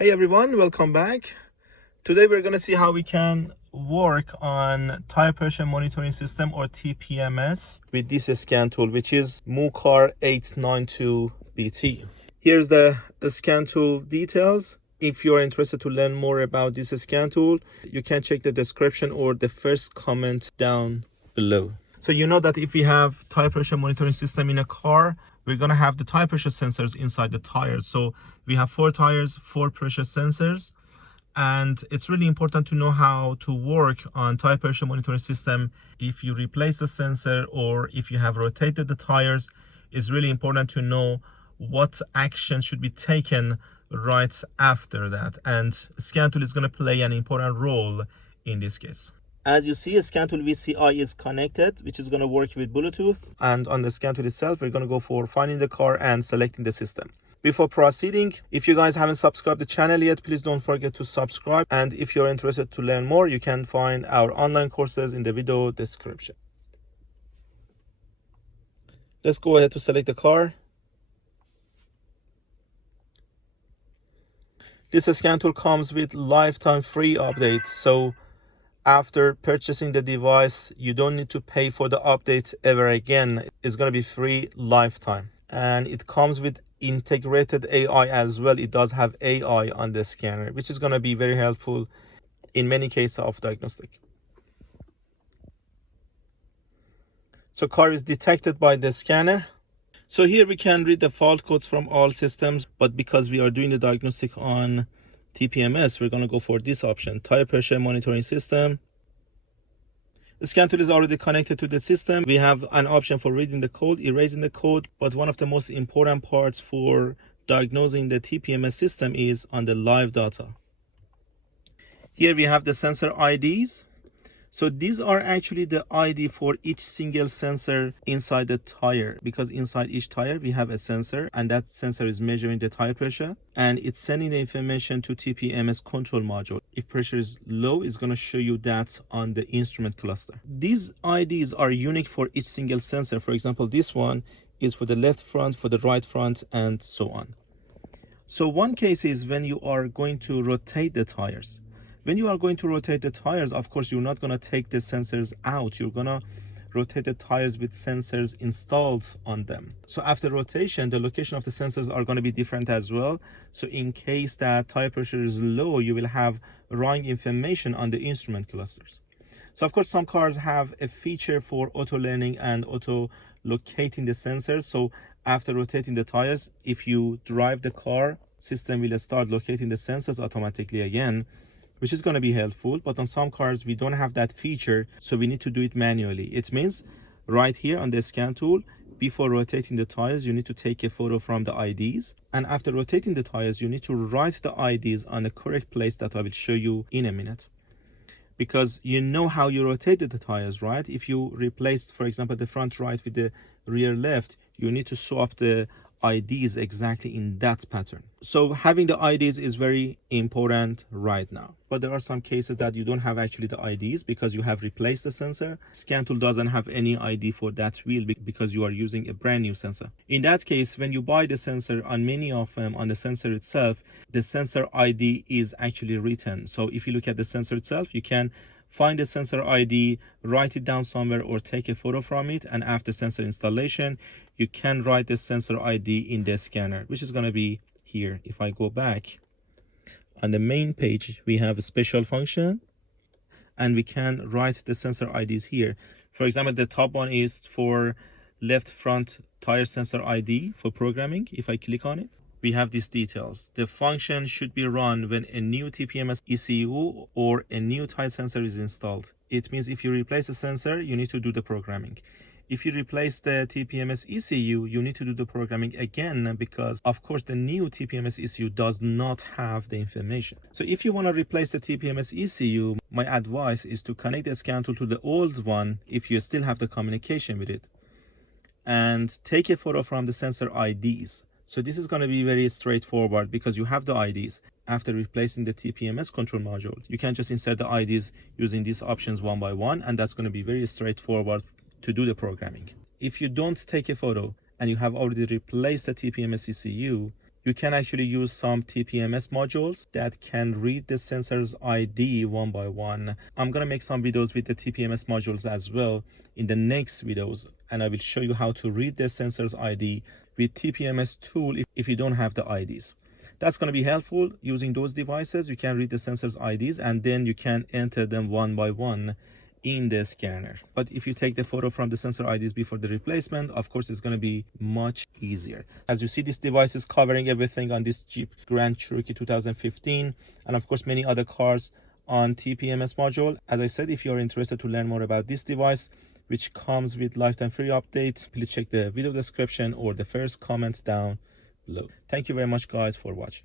Hey everyone, welcome back. Today we're going to see how we can work on tire pressure monitoring system or TPMS with this scan tool, which is MUCAR 892BT. Here's the scan tool details. If you're interested to learn more about this scan tool, you can check the description or the first comment down below. So you know that if we have tire pressure monitoring system in a car, we're going to have the tire pressure sensors inside the tires. So we have 4 tires, 4 pressure sensors, and it's really important to know how to work on tire pressure monitoring system. If you replace the sensor or if you have rotated the tires, it's really important to know what action should be taken right after that, and scan tool is going to play an important role in this case. As you see, scan tool VCI is connected, which is going to work with Bluetooth, and on the scan tool itself we're going to go for finding the car and selecting the system. Before proceeding, if you guys haven't subscribed the channel yet, please don't forget to subscribe, and if you're interested to learn more, you can find our online courses in the video description. Let's go ahead to select the car. This scan tool comes with lifetime free updates, so after purchasing the device, you don't need to pay for the updates ever again. It's going to be free lifetime, and it comes with integrated AI as well. It does have AI on the scanner, which is going to be very helpful in many cases of diagnostic. So car is detected by the scanner. So here we can read the fault codes from all systems, but because we are doing the diagnostic on TPMS, we're going to go for this option, tire pressure monitoring system. The scan tool is already connected to the system. We have an option for reading the code, erasing the code, but one of the most important parts for diagnosing the TPMS system is on the live data. Here we have the sensor IDs. So these are actually the ID for each single sensor inside the tire, because inside each tire we have a sensor, and that sensor is measuring the tire pressure and it's sending the information to TPMS control module. If pressure is low, it's going to show you that on the instrument cluster. These IDs are unique for each single sensor. For example, this one is for the left front, for the right front, and so on. So one case is when you are going to rotate the tires. When you are going to rotate the tires, of course, you're not going to take the sensors out. You're going to rotate the tires with sensors installed on them. So after rotation, the location of the sensors are going to be different as well. So in case that tire pressure is low, you will have wrong information on the instrument clusters. So of course, some cars have a feature for auto learning and auto locating the sensors. So after rotating the tires, if you drive the car, system will start locating the sensors automatically again, which is going to be helpful. But on some cars we don't have that feature, so we need to do it manually. It means right here on the scan tool, before rotating the tires, you need to take a photo from the IDs, and after rotating the tires you need to write the IDs on the correct place that I will show you in a minute, because you know how you rotated the tires, right? If you replace, for example, the front right with the rear left, you need to swap the IDs exactly in that pattern. So having the IDs is very important right now. But there are some cases that you don't have actually the IDs because you have replaced the sensor. Scan tool doesn't have any ID for that wheel because you are using a brand new sensor. In that case, when you buy the sensor, on many of them, on the sensor itself, the sensor ID is actually written. So if you look at the sensor itself, you can find the sensor ID, write it down somewhere, or take a photo from it, and after sensor installation you can write the sensor ID in the scanner, which is going to be here. If I go back on the main page, we have a special function and we can write the sensor IDs here. For example, the top one is for left front tire sensor ID for programming. If I click on it, we have these details. The function should be run when a new TPMS ECU or a new tire sensor is installed. It means if you replace a sensor, you need to do the programming. If you replace the TPMS ECU, you need to do the programming again, because of course the new TPMS ECU does not have the information. So if you want to replace the TPMS ECU, my advice is to connect the scan tool to the old one if you still have the communication with it, and take a photo from the sensor IDs. So this is going to be very straightforward because you have the IDs. After replacing the TPMS control module, you can just insert the IDs using these options one by one, and that's going to be very straightforward to do the programming. If you don't take a photo and you have already replaced the TPMS ECU, You can actually use some TPMS modules that can read the sensor's ID one by one. I'm gonna make some videos with the TPMS modules as well in the next videos, and I will show you how to read the sensor's ID with TPMS tool if you don't have the IDs. That's going to be helpful. Using those devices, you can read the sensor's IDs and then you can enter them one by one in the scanner. But if you take the photo from the sensor IDs before the replacement, of course, it's going to be much easier. As you see, this device is covering everything on this Jeep Grand Cherokee 2015, and of course, many other cars on TPMS module. As I said, if you're interested to learn more about this device, which comes with lifetime free updates, please check the video description or the first comment down below. Thank you very much, guys, for watching.